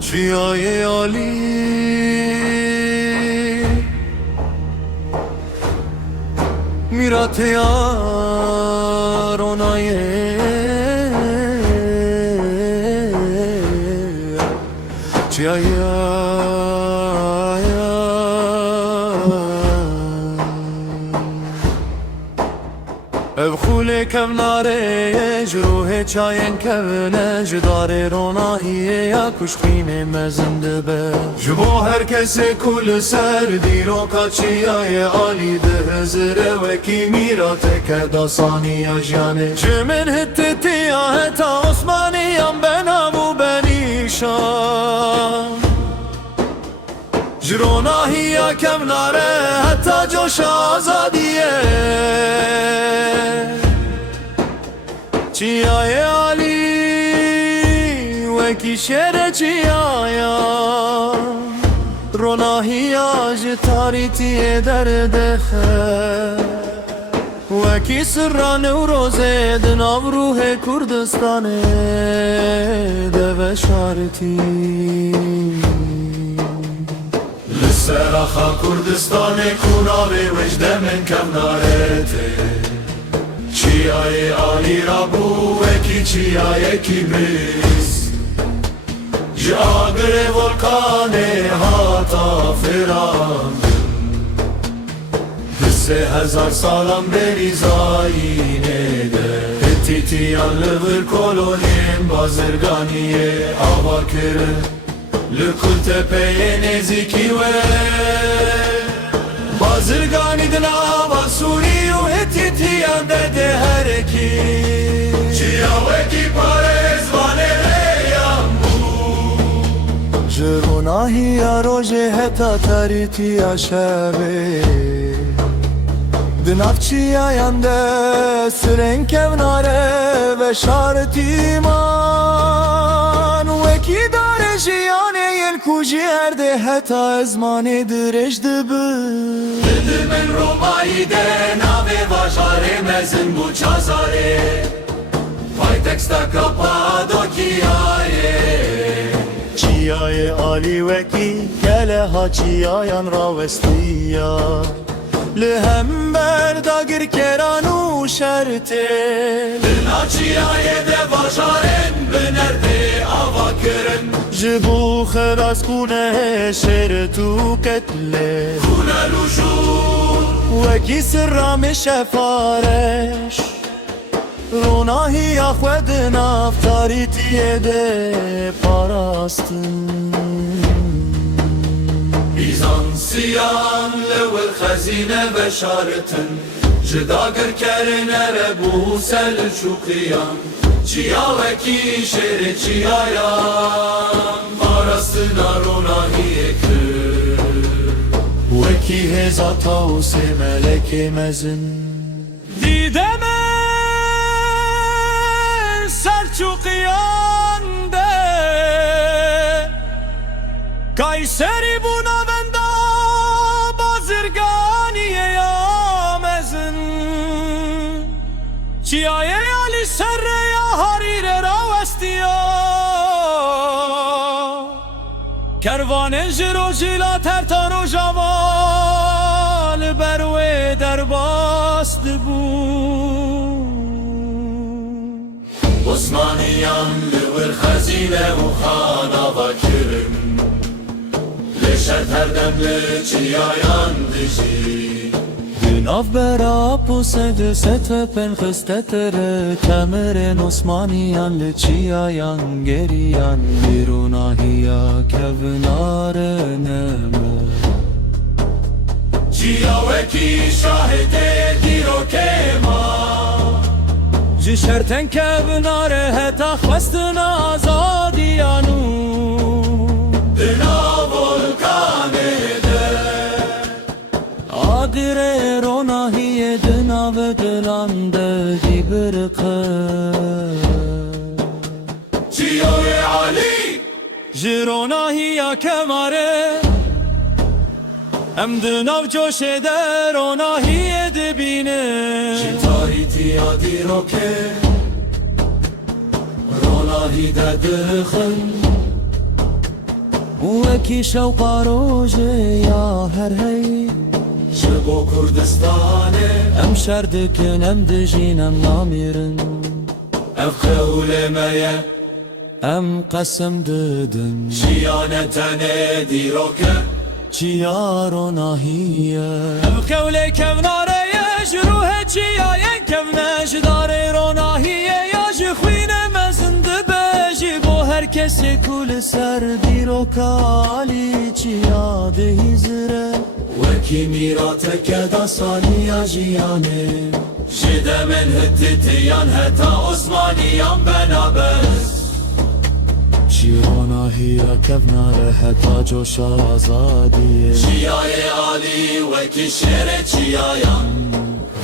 Çiyaye Ali Mirat yar onaye Çiyaye Ev khule kevnare jruhe çayen kevne Jdare ronahiye ya kuşkine mezinde be Jbo herkese kul ser diro kaçiyaye Ali de hezire ve ki mirate keda saniya jane Cimin hittiti ya heta Osmaniyam ben abu benişan Jronahiya kevnare hatta coşa azadiye Çiyaye Ali ve ki şere çiyaya Ronahiya jitaritiye derde ve ki sırra nevroze dinav ruhe Kurdistane deve şarti Seraha Kurdistane kunave vecde men kemnarete Çiyaye Ali Rabu ve ki çiyaye kibris Jagre volkane hata firan Hisse hazar salam beri zayinede Hittitiyan lıvır koloniyem bazırganiye avakere Lükul tepeye neziki ve Bazırgani dınava Suriyu Hittitiyan dede her eki Çiyav eki parez vanere yambu Jironahiya roje heta taritiya şebe Dınav çiyayan de süren kevnare ve şartiman Veki dare jiyane yel kuji erde heta ezmane direş dibi Didir men romayi de nave vajare mezin bu çazare Payteksta Kapadokiyaye Çiyaye Ali veki gele ha çiyayan ravestiya Lihem berda gir keranu şerte Lina çiyaye de vajaren benerde avakırın Jibu kheras kune şertu ketle Kune luşur Veki sırra me şefareş Ronahiya khwedin aftaritiye de parastın Bizansiyan lewel khazine ve şartın Jidagir kerine rebu selçukiyan Çiyaveki şeri çiyayan Parastına ronahiye kır Veki hezata o se meleke mezin Didemen selçukiyan de Kayseri buna venda bazırganiye yamezin Çiyaye Ali serre ya harire ravestiya Kervanen jiro jila tertano javal Berwe derbast bu Osmaniyan lüvir khazine u khana vakirim Leşer terdemli çiyayan dişi Dünav bera pused setepen kıstetere Kemerin Osmaniyan le çiyayan geriyan Birunahiya kevnare neme Çiyaveki şahide diro kema Jişerten kevnare heta khvastına azadiyanu Dina volkanede Agire ronahiye dina ve dilande dibirke Çiyaye Ali Jironahiya kemare Em dinav coşe der ona hiye dibine Jitari ya diroke Rona hide dixin Weki şevqa roje ya her hey Jibo Kurdistane Em şerdikin em dijin em namirin Ev qevlemeye Em qesem didin Jiyanetene diroke Çiyaro nahiye Ev qevle kevnareye Jruhe çiyayen kevne Jidare ro nahiye Ya jixwine mezindi be Jibo herkesi kul ser diroka Ali çiya dehizire Weki mirateke da saniya jiyane Jide men hittitiyan heta Osmaniyan benabes Şirana hiya kevnare heta coşa azadiye Çiyaye Ali veki şere çiyayan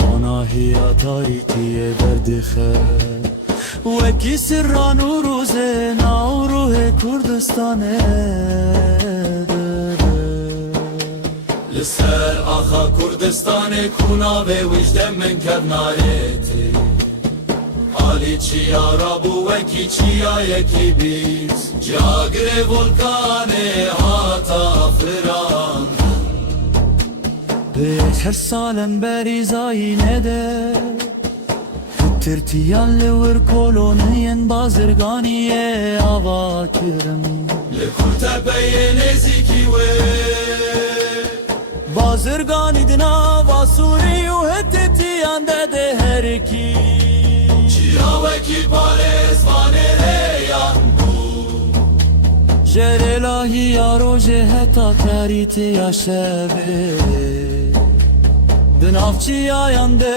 Rana hiya tarikiye berdixe Veki sirran u ruze Nauruhe Kurdistane Liser axa Kurdistane kuna ve vicden men kevnareti Ali çiyara bu veki çiyaye ki biz Cagre volkane hata firan Bek her salen beri zayine Tirtiyan livir koloniyen bazırganiye avakirim Likurtepeye neziki ve Bazırgani dina vasuri u hittitiyan de her iki Çiyaveki pares vane reyan bu Jerelahi ya roje heta kariti ya şebe Dinavçi yayande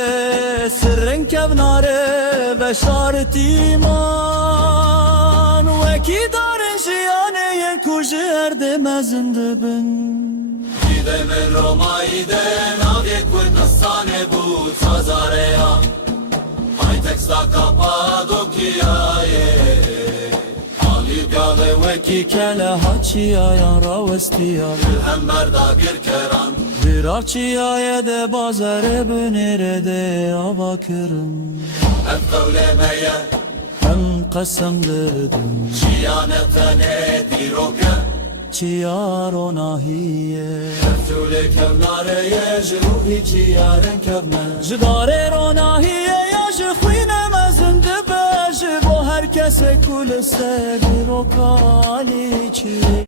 sirrin kevnare ve şaret iman Veki darin jiyaneye kuji erdemezin dibin Gide men Roma'yde navye Kurdistane bu tazareya Ayteksta Kapadokya'ye Alibya ve veki kele haçiyayan ravestiya Hem berda bir keran Bir arçiyaye de bazare bünere de avakırım Hem kavlemeye Hem qesem dedim Çiyanetene diroke Çiyaro nahiye Eftule kevnareye Jiruhi çiyaren kevne Jidare ro nahiye Ya jixwine mezindi be Jibo herkese kulese Diroka Ali çiye